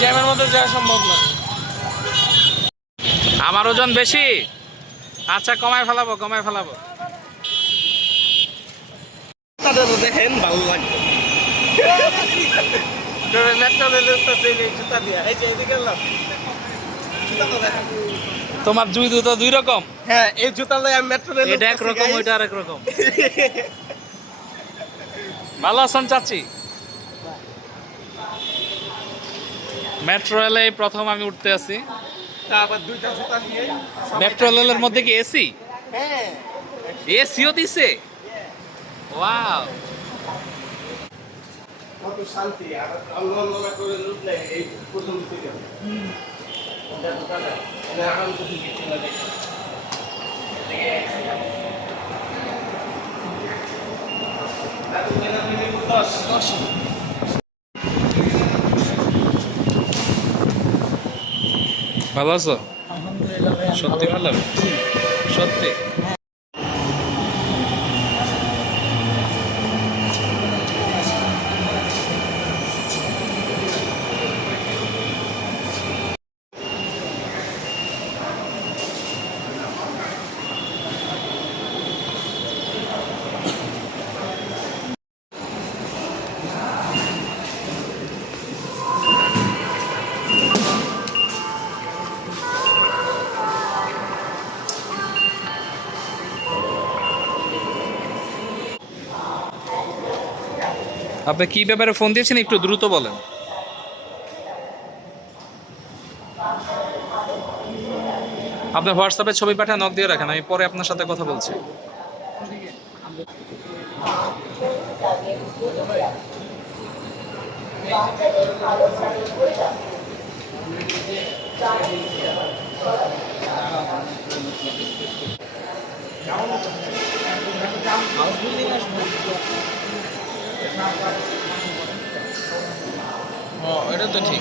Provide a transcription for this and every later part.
জ্যামের মধ্যে যাওয়া সম্ভব না। আমার ওজন বেশি। আচ্ছা কমায় ফেলাবো, কমায় ফেলাবো। দেখেন ভালো লাগবে। মেট্রো রেলের জুতা দিয়া এই যে এদিকে এলাম। তোমার জুতা দুই রকম। হ্যাঁ, এই জুতা লই আমি মেট্রো রেলে এটা একরকম, ওইটা আরেক রকম। ভালো আছেন চাচি? মেট্রো রেলে প্রথম আমি উঠতে আছি। আবার দুইটা জুতা নিয়ে মেট্রো রেলের মধ্যে কি এসি? হ্যাঁ, এসিও দিছে। ওয়াও, কত শান্তি। আর অন্য মেট্রো রেল উঠলে এই প্রথম থেকে ওটা জুতা না এটা আরাম করে দিতে লাগে। ভালো আছো? সত্যি ভালো? সত্যি? আপনি কি ব্যাপারে ফোন দিয়েছেন একটু দ্রুত বলেন। আপনি হোয়াটসঅ্যাপে ছবি পাঠান, নক দিয়ে রাখেন, আমি পরে আপনার সাথে কথা বলছি। ও এটা তো ঠিক।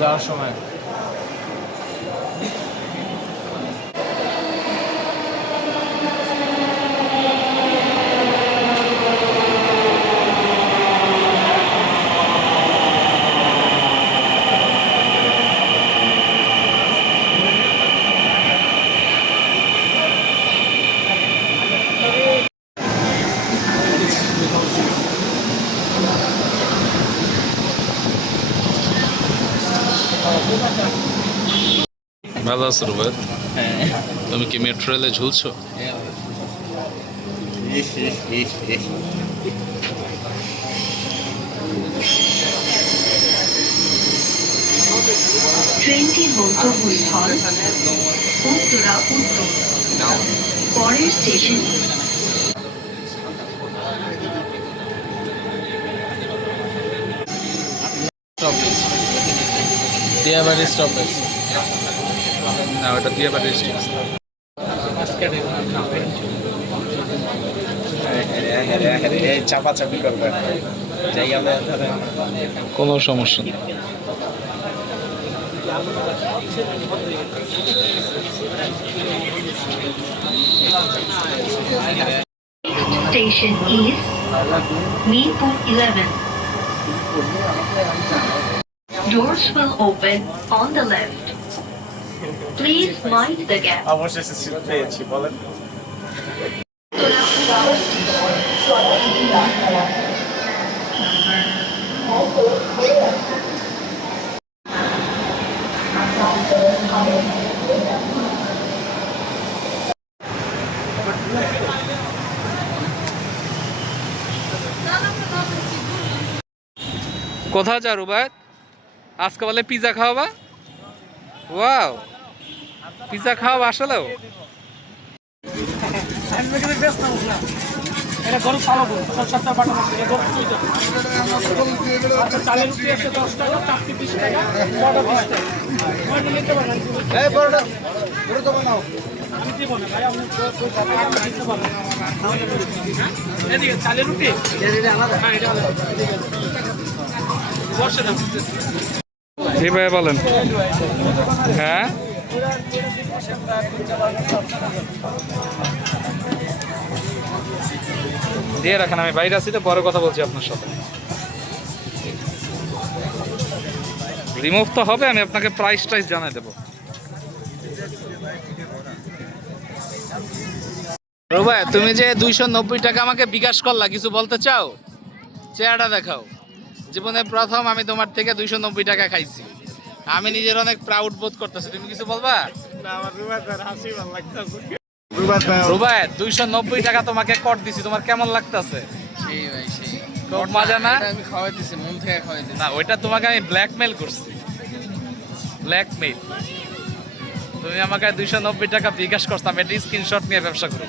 যাওয়ার সময় ভালো আছো রুবেল? তুমি কি মেট্রো রেলে ঝুলছো? ট্রেনটির গন্তব্যস্থল উত্তরা উত্তর। পরের স্টেশন স্টপেজ, দিয়াবাড়ি স্টপেজ। না, ওটা দিয়ে আবার রেজিস্ট্রেশন। চাপাচাপি করবে জায়গা কোনো সমস্যা নেই। station is Meerpur 11. Doors will open on the left. Please mind the gap. অবশেষে সিট পেয়েছি, বলেন। কোথাও যা রুবায়ত? আজকে বলে পিজা খাওয়াবা? ওয়াও, পিজা খাওয়াবা আসলেও? এটা গরু পালাবো সপ্তাহ পাঠাবো চালের রুটি আছে 10 টাকা, চারটি 20 টাকা, বড় 20 টাকা নিতে পারেন। আমি দিব না ভাই, আপনি আমি দিতে পারবো না। এদিকে চালের রুটি হ্যাঁ এটা আলাদা। বসে দাও। জি ভাই বলেন। হ্যাঁ দিয়ে রাখেন, আমি বাইরে আছি তো, পরে কথা বলছি আপনার সাথে। রিমুভ তো হবে, আমি আপনাকে প্রাইস টাইস জানাই দেবো। রুবাই, তুমি যে 290 টাকা আমাকে বিকাশ করলা, কিছু বলতে চাও? চেহারাটা দেখাও। জীবনে প্রথম আমি তোমার থেকে 290 টাকা খাইছি, আমি নিজের অনেক প্রাউড বোধ করতেছি। তুমি কিছু বলবা? রুবাই 290 টাকা তোমাকে কর দিছি, তোমার কেমন লাগতেছে? সেই ভাই সেই খুব মজা না? এটা আমি খাওয়াই দিছি, মন থেকে খাওয়াই দিছি। না, ওইটা তোমাকে আমি ব্ল্যাকমেল করছি। ব্ল্যাকমেল। তুমি আমাকে 290 টাকা বিকাশ করতাম, এটা স্ক্রিনশট নিয়ে ব্যবসা করো।